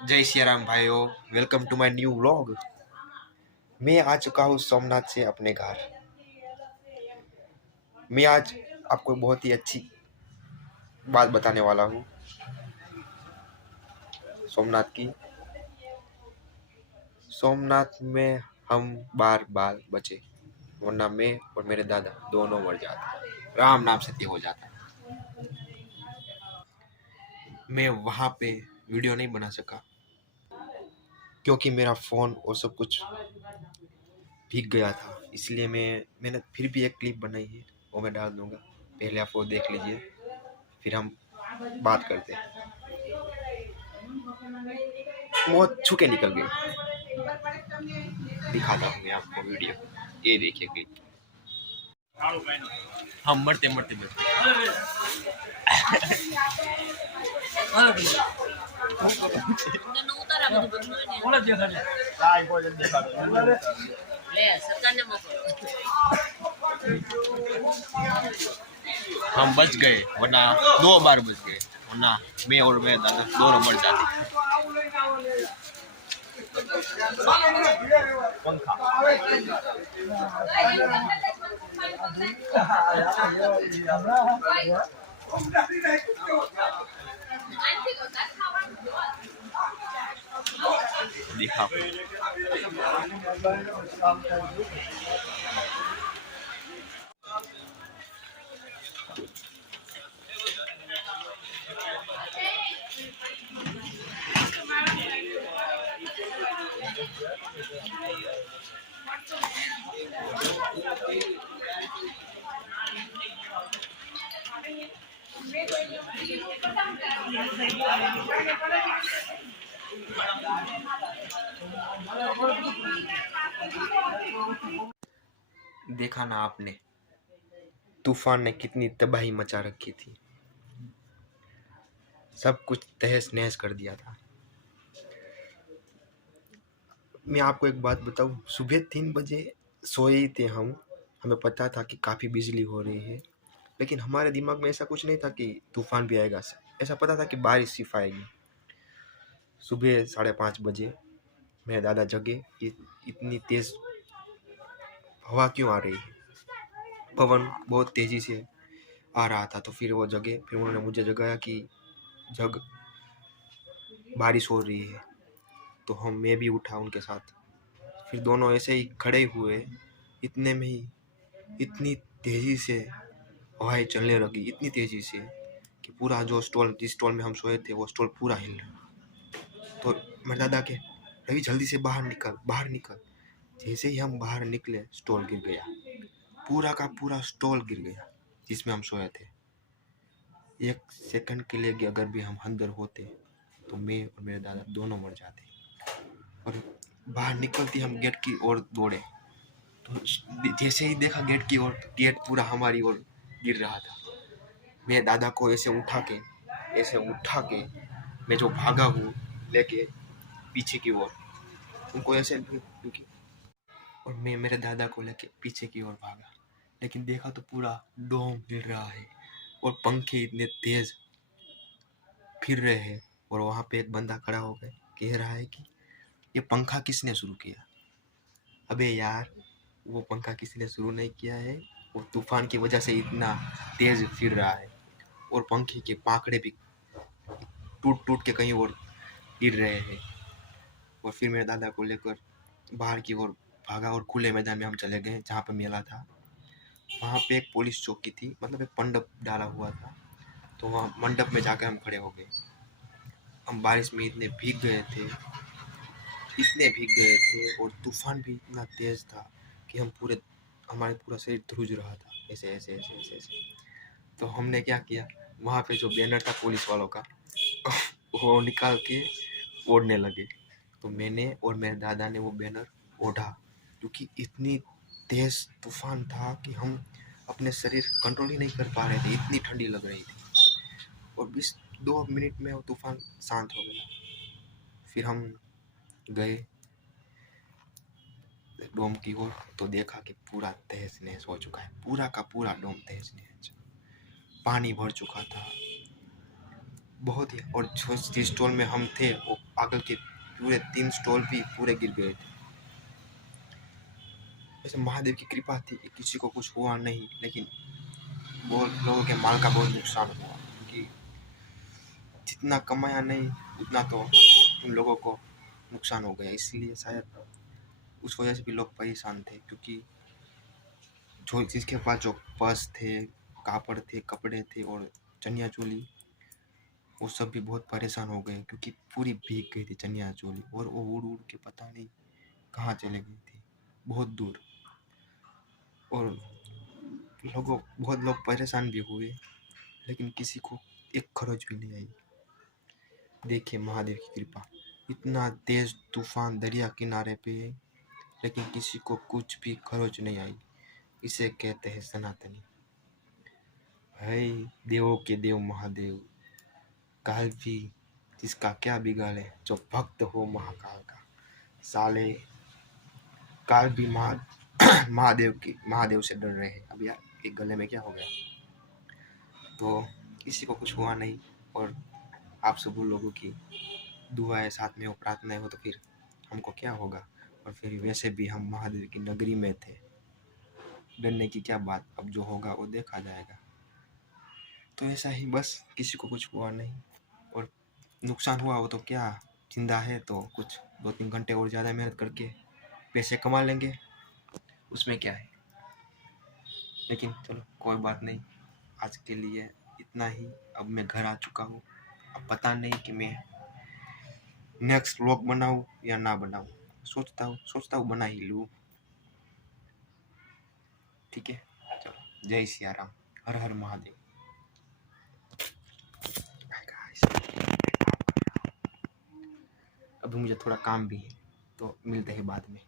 जय सिया राम भाइयों, welcome to my new vlog. मैं आ चुका हूँ सोमनाथ से अपने घर। मैं आज आपको बहुत ही अच्छी बात बताने वाला हूँ सोमनाथ की। सोमनाथ में हम बार बार बचे, वरना मैं और मेरे दादा दोनों मर जाते। राम नाम सत्य हो जाता। मैं वहाँ पे वीडियो नहीं बना सका क्योंकि मेरा फ़ोन और सब कुछ भीग गया था, इसलिए मैंने फिर भी एक क्लिप बनाई है, वो मैं डाल दूंगा। पहले आप वो देख लीजिए, फिर हम बात करते हैं। मौत छू के निकल गई। दिखाता हूँ मैं आपको वीडियो, ये देखिए क्लिप। हम मरते मरते बचते। हम बच गए, वरना 2 बार बच गए, वरना मैं और मेरे दादा दोनों मर जाते। दिखा देखा ना आपने, तूफान ने कितनी तबाही मचा रखी थी, सब कुछ तहस नहस कर दिया था। मैं आपको एक बात बताऊं, सुबह 3 बजे सोए थे हम। हमें पता था कि काफ़ी बिजली हो रही है, लेकिन हमारे दिमाग में ऐसा कुछ नहीं था कि तूफान भी आएगा। ऐसा पता था कि बारिश सिर्फ आएगी। सुबह 5:30 बजे मेरे दादा जगे, इतनी तेज हवा क्यों आ रही है, पवन बहुत तेजी से आ रहा था। तो फिर वो जगे, फिर उन्होंने मुझे जगाया कि जग, बारिश हो रही है। तो मैं भी उठा उनके साथ। फिर दोनों ऐसे ही खड़े हुए, इतने में ही इतनी तेजी से हवाएं चलने लगी, इतनी तेजी से कि पूरा जो स्टॉल, जिस स्टॉल में हम सोए थे, वो स्टॉल पूरा हिल रहा। तो मेरे दादा के, रवि जल्दी से बाहर निकल, बाहर निकल। जैसे ही हम बाहर निकले, स्टॉल गिर गया, पूरा का पूरा स्टॉल गिर गया जिसमें हम सोए थे। 1 सेकंड के लिए कि अगर भी हम अंदर होते तो मैं और मेरे दादा दोनों मर जाते। और बाहर निकलते हम गेट की ओर दौड़े, तो जैसे ही देखा गेट की ओर, गेट पूरा हमारी ओर गिर रहा था। मैं दादा को ऐसे उठा के मैं जो भागा हूँ लेके पीछे की ओर, उनको ऐसे क्योंकि, और मैं मेरे दादा को लेके पीछे की ओर भागा, लेकिन देखा तो पूरा डोम गिर रहा है और पंखे इतने तेज फिर रहे हैं। और वहाँ पे एक बंदा खड़ा हो गया, कह रहा है कि ये पंखा किसने शुरू किया। अबे यार, वो पंखा किसी ने शुरू नहीं किया है, वो तूफान की वजह से इतना तेज फिर रहा है और पंखे के पाकड़े भी टूट टूट के कहीं और गिर रहे हैं। और फिर मेरे दादा को लेकर बाहर की ओर भागा और खुले मैदान में हम चले गए जहाँ पर मेला था। वहाँ पे एक पुलिस चौकी थी, मतलब एक मंडप डाला हुआ था। तो वहाँ मंडप में जाकर हम खड़े हो गए। हम बारिश में इतने भीग गए थे, इतने भीग गए थे, और तूफान भी इतना तेज था कि हमारे पूरा शरीर ध्रुज रहा था, ऐसे ऐसे ऐसे ऐसे ऐसे। तो हमने क्या किया, वहाँ पे जो बैनर था पुलिस वालों का वो निकाल के ओढ़ने लगे। तो मैंने और मेरे दादा ने वो बैनर ओढ़ा, क्योंकि इतनी तेज तूफान था कि हम अपने शरीर कंट्रोल ही नहीं कर पा रहे थे, इतनी ठंडी लग रही थी। और 2 मिनट में वो तूफान शांत हो गया। फिर हम गए डोम की ओर, तो देखा कि पूरा तहस नहस हो चुका है, पूरा का पूरा डोम तहस नहस, पानी भर चुका था बहुत ही। और जिस स्टॉल में हम थे वो पागल के पूरे 3 स्टॉल भी पूरे गिर गए थे। वैसे महादेव की कृपा थी कि किसी को कुछ हुआ नहीं, लेकिन बहुत लोगों के माल का बहुत नुकसान हुआ, क्योंकि जितना कमाया नहीं उतना तो उन लोगों को नुकसान हो गया। इसलिए शायद उस वजह से भी लोग परेशान थे, क्योंकि जो जिसके पास जो पर्स थे, कापड़ थे, कपड़े थे और चनिया चोली, वो सब भी बहुत परेशान हो गए, क्योंकि पूरी भीग गई थी चनिया चोली, और वो उड़ उड़ के पता नहीं कहाँ चले गई थी, बहुत दूर। और बहुत लोग परेशान भी हुए, लेकिन किसी को एक खरोच भी नहीं आई। देखिए महादेव की कृपा, इतना तेज तूफान दरिया किनारे पे, लेकिन किसी को कुछ भी खरोच नहीं आई। इसे कहते हैं सनातनी। है देवों के देव महादेव, काल भी जिसका क्या बिगाड़े, जो भक्त हो महाकाल का। साले काल भी महादेव से डर रहे हैं। अब यार एक गले में क्या हो गया, तो किसी को कुछ हुआ नहीं। और आप सब लोगों की दुआएं साथ में हो, प्रार्थनाएं हो, तो फिर हमको क्या होगा। और फिर वैसे भी हम महादेव की नगरी में थे, डरने की क्या बात। अब जो होगा वो देखा जाएगा। तो ऐसा ही, बस किसी को कुछ हुआ नहीं। और नुकसान हुआ वो तो क्या, जिंदा है तो कुछ 2-3 घंटे और ज़्यादा मेहनत करके पैसे कमा लेंगे, उसमें क्या है। लेकिन चलो कोई बात नहीं, आज के लिए इतना ही। अब मैं घर आ चुका हूँ। अब पता नहीं कि मैं नेक्स्ट व्लॉग बनाऊँ या ना बनाऊँ। सोचता हूँ बना ही लूँ। ठीक है, चलो, जय सिया राम, हर हर महादेव। अभी मुझे थोड़ा काम भी है, तो मिलते हैं बाद में।